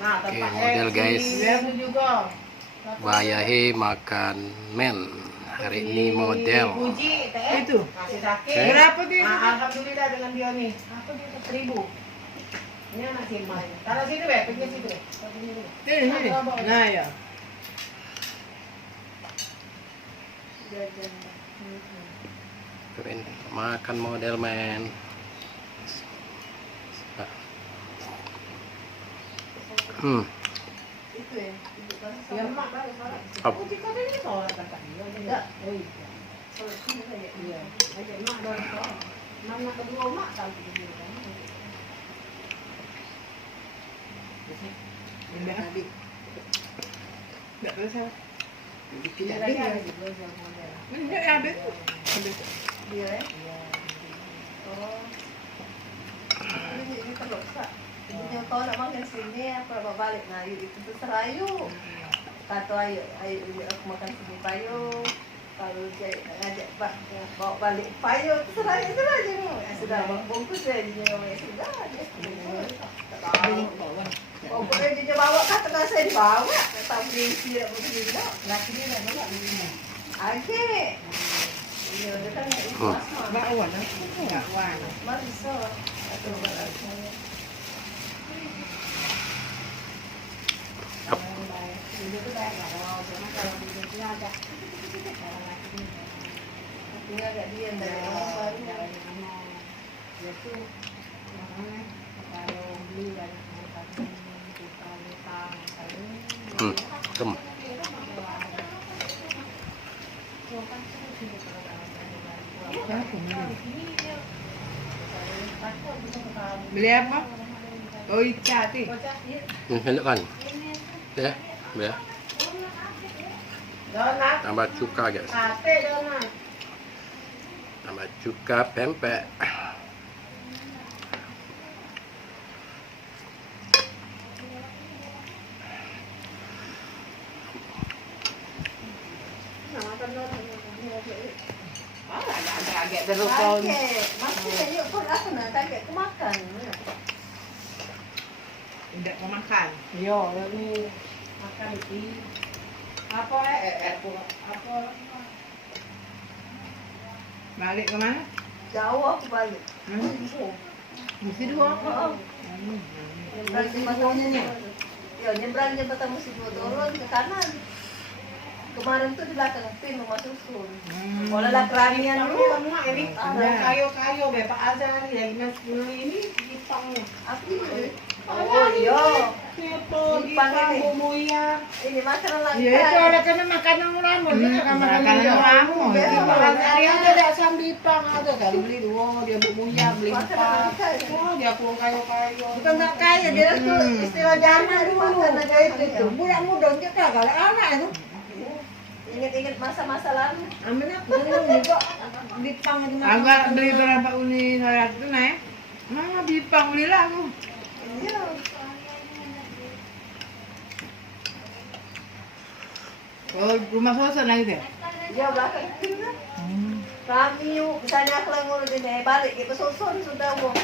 Oke, model guys. Bayahi makan men. Hari ini model. Itu. Berapa dia? Alhamdulillah dengan dia nih. Aku dia 1.000. Ini anak simpan. Taruh situ ya, pergi situ. Ini. Nah ya. Keren. Makan model men. Itu ya. Ya mak baru sholat. Up. Oh, kita tadi sholat kan Pak? Enggak. Oh iya. Sholat sini saja. Iya. Ajak mak baru sholat. Mana kedua mak tahu dia kan. Enggak habis. Enggak bisa. Dia lagi ada di bawah model. Enggak habis. Dia ya? Oh. Ini telur sak. Ibunya kau nak makan sini apa nak balik nah itu terserah ayu. Kata ayu aku makan sini payu. Kalau dia ngajak pak bawa balik payu terserah aja. Sudah bungkus ya dia sudah dia. Tak tahu. Pokoknya dia bawa kata saya dibawa. Tak tahu dia begini tak. Laki dia dah bawa. Aje. Iya, dia kan ikhlas mah. Bakwan enggak wan. Bisa. Atau Tem. Beli apa? Oh, ikan tu. Enak kan? Ya, ya. donat, Tambah cuka guys. sate donat. Tambah cuka pempek. Agak terus kau. Maksudnya yuk pun aku nak kaget aku makan. Tidak mau makan. Yo, ini makan ini. Apa apa Balik ke mana? jauh aku balik. Mesti dua. Nyebrang jembatan ya nyebrang jembatan mesti dua turun ke kanan. Kemarin tuh di belakang pin rumah susun. Kalau lah keranian dulu. Ini kayu-kayu Bapak Azhar ya ini dipangnya. Apa ini? Oh iya. Dipang ini. Ini makanan langka. Ya itu ada kena makanan ramun, makanan ramun. Hari ada dah sambil dipang ada kali beli dua dia bumbunya beli empat. Oh dia pulang kayu-kayu. Bukan nggak kaya dia tuh istilah zaman dulu. Itu budak muda juga kalau anak itu. Ingat-ingat masa-masa lalu. Amin aku juga dipang di mana. Agak beli berapa uni saya itu nih? Mama bipang belilah aku. Iya. Oh rumah suasana gitu ya? Iya belakang itu kan. Kami yuk, misalnya aku lagi ngurus ini balik kita susun sudah mau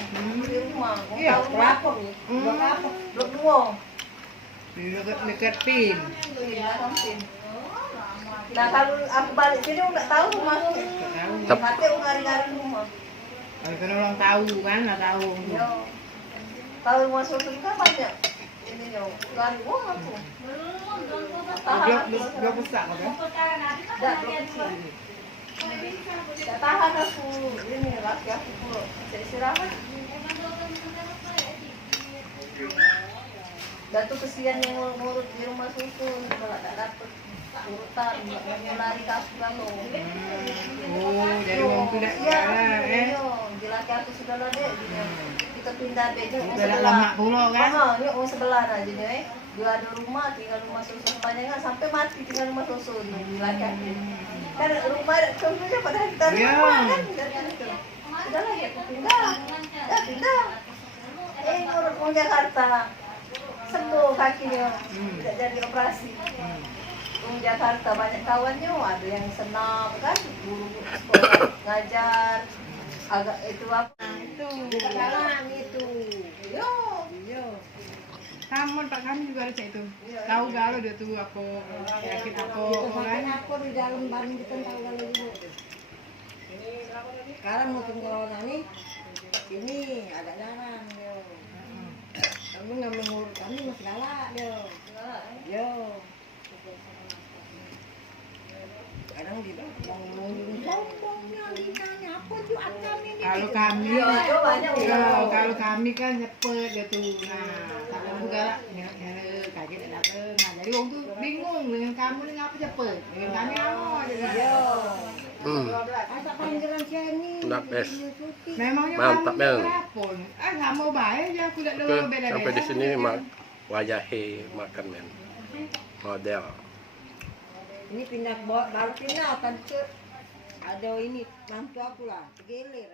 di rumah. Iya, berapa? Berapa? Blok 2. Di dekat pin. Iya, pin. Nah kalau aku balik sini nggak tahu rumahku. Tahu. Mati ngari-ngari rumah. Kalau kena orang tahu kan, nggak tahu. Iya. Kalau rumah susun kan banyak. Ini yo, lari uang aku. Blok besar kan? Enggak, blok kecil. Nggak tahan aku. Ini laki aku pula. Saya istirahat. Dan tuh kesian yang ngurut di rumah susun kalau tak dapet urutan nggak lari ke aku kalau. Oh, jadi orang tidak jalan Di laki aku sudah lah deh. Kita pindah beda. Udah lama pula kan? Ini orang sebelah aja deh. Dia ada rumah, tinggal rumah susun panjang nggak sampai mati tinggal rumah susun di laki aku. Kan rumah contohnya pada kita rumah kan. Sudah lah ya pindah. Dah pindah. Ngurut mau Jakarta. Sembuh kakinya, tidak jadi operasi. Jakarta banyak kawannya, ada yang senam kan, guru sekolah ngajar, agak itu apa? Itu. Itu. Yo. Kamu Pak kami juga ada cek itu. Tahu galau dia tuh apa penyakit apa kan? Aku di dalam Bandung kita tahu kalau ibu. Sekarang musim corona nih, ini agak jarang yo. Kamu nggak mengurus kami masih galak yo. Yo. Kadang di ngomongin sombongnya ditanya apa jual kami ini. Kalau kami, kalau kami kan cepet gitu. Nah, kalau juga lah, kaget dateng. Nah, jadi orang tuh bingung dengan kamu ini ngapa cepet, dengan kami lama aja. Yo. Hmm. Ada panggilan sini. Not best. Memangnya Mantap, kamu Mel. berapa? Sama baik aja, aku tidak ada Oke, beda-beda. sampai di sini wajahe makan men. Model. Ini pindah baru pindah kan ke ada ini mantu aku lah, segelir.